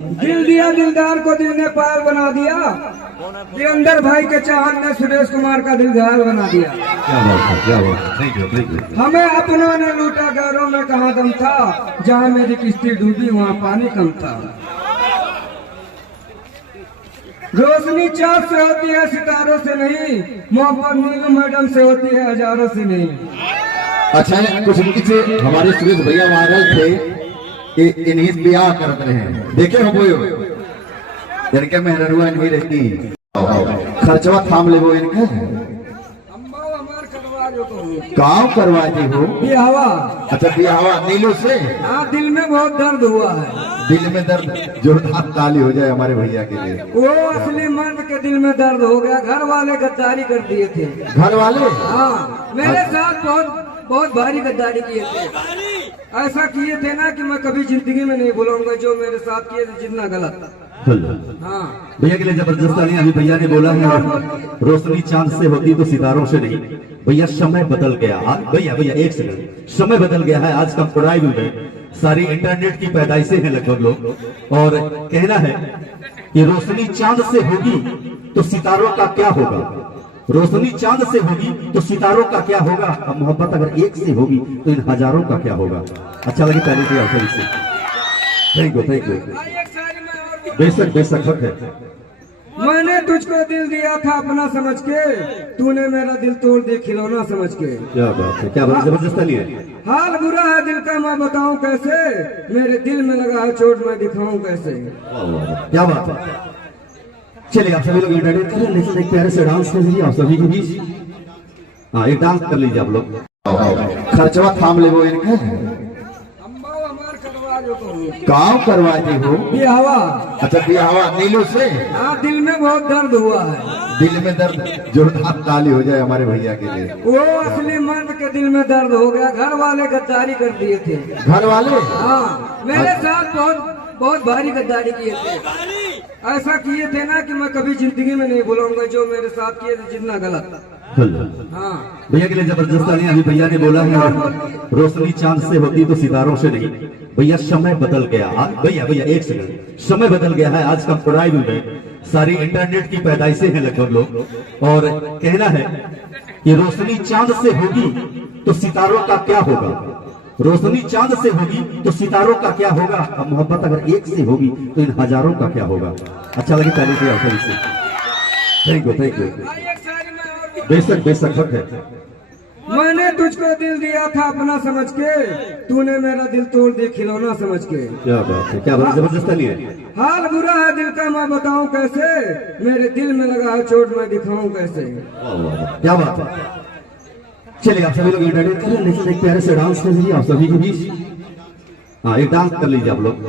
दिल दिया दिलदार को दिल ने पार बना दिया। वीरेंद्र भाई के चाहत ने सुरेश कुमार का दिल घायल बना दिया। क्या बात है, क्या बात है। Thank you, thank you. हमें अपनों ने लूटा, गैरों में कहाँ दम था। जहाँ मेरी किश्ती डूबी वहाँ पानी कम था। रोशनी चाँद से होती है सितारों से नहीं, मोहब्बत नीलू मैडम से होती है हजारों से नहीं। अच्छा, कुछ पीछे हमारे सुरेश भैया वायरल थे कि इन्हीं ब्याह करते हैं, देखे हो वो इनके मेहरुआ नहीं रहती, खर्चवा थाम ले वो इनके काम करवाती हो बिहावा। अच्छा, बिहावा नीलू से। हाँ, दिल में बहुत दर्द हुआ है। दिल में दर्द जोरदार ताली हो जाए हमारे भैया के लिए। वो असली मर्द के दिल में दर्द हो गया। घर वाले गद्दारी कर दिए थे। घर वाले? हाँ, मेरे साथ बहुत भारी गद्दारी किए थे। ऐसा किए थे ना कि मैं कभी जिंदगी में नहीं भूलूंगा जो मेरे साथ किए थे, जितना गलत। हाँ, भैया के लिए जबरदस्त ताली। अभी भैया ने बोला है रोशनी चांद से होती तो सितारों से नहीं। भैया समय बदल गया। भैया एक सेकंड, समय बदल गया है। आज का पढ़ाई में सारी इंटरनेट की पैदाइशें हैं लगभग लोग, और कहना है कि रोशनी चांद से होगी तो सितारों का क्या होगा। रोशनी चांद से होगी तो सितारों का क्या होगा। अब मोहब्बत अगर एक से होगी तो इन हजारों का क्या होगा। अच्छा लगी पहले की अवसर से। Thank you, thank you. बेशक बेशक हक है। मैंने तुझको दिल दिया था अपना समझ के, तूने मेरा दिल तोड़ दिया खिलौना समझ के। क्या बात है, क्या बात, जबरदस्त ताली है। हाल बुरा है दिल का, मैं बताऊं कैसे। मेरे दिल में लगा है चोट, मैं दिखाऊं कैसे। क्या बात है। चलिए आप सभी लोग इंटरटेन करें, लेकिन एक प्यारे से डांस कर लीजिए आप सभी के बीच। हाँ, एक डांस कर लीजिए आप लोग। खर्चवा थाम ले वो इनके काम करवाती हो बिहावा। अच्छा, बिहावा नीलू से। हाँ, दिल में बहुत दर्द हुआ है। दिल में दर्द जोरदार ताली हो जाए हमारे भैया के लिए। वो असली मर्द के दिल में दर्द हो गया। घर वाले गद्दारी कर दिए थे। घर वाले? हाँ, मेरे साथ बहुत भारी गद्दारी किए थे। ऐसा किए थे ना कि मैं कभी जिंदगी में नहीं भूलूंगा जो मेरे साथ किए थे, जितना गलत। हाँ, भैया के लिए जबरदस्त ताली। अभी भैया ने बोला है रोशनी चांद से होती तो सितारों से नहीं। भैया समय बदल गया। भैया एक सेकंड, समय बदल गया है। आज का पढ़ाई में सारी इंटरनेट की पैदाइशें हैं लगभग लोग, और कहना है कि रोशनी चांद से होगी तो सितारों का क्या होगा। रोशनी चांद से होगी तो सितारों का क्या होगा। अब मोहब्बत अगर एक से होगी तो इन हजारों का क्या होगा। अच्छा लगी पहले की अवसर से। Thank you, thank you. बेशक बेशक हक है। मैंने तुझको दिल दिया था अपना समझ के, तूने मेरा दिल तोड़ दिया खिलौना समझ के। क्या बात है, क्या बात, जबरदस्त ताली है। हाल बुरा है दिल का, मैं बताऊं कैसे। मेरे दिल में लगा है चोट, मैं दिखाऊं कैसे। क्या बात है। चलिए आप सभी लोग इंटरटेन करें, लेकिन एक प्यारे से डांस कर लीजिए आप सभी के बीच। हाँ, एक डांस कर लीजिए आप लोग।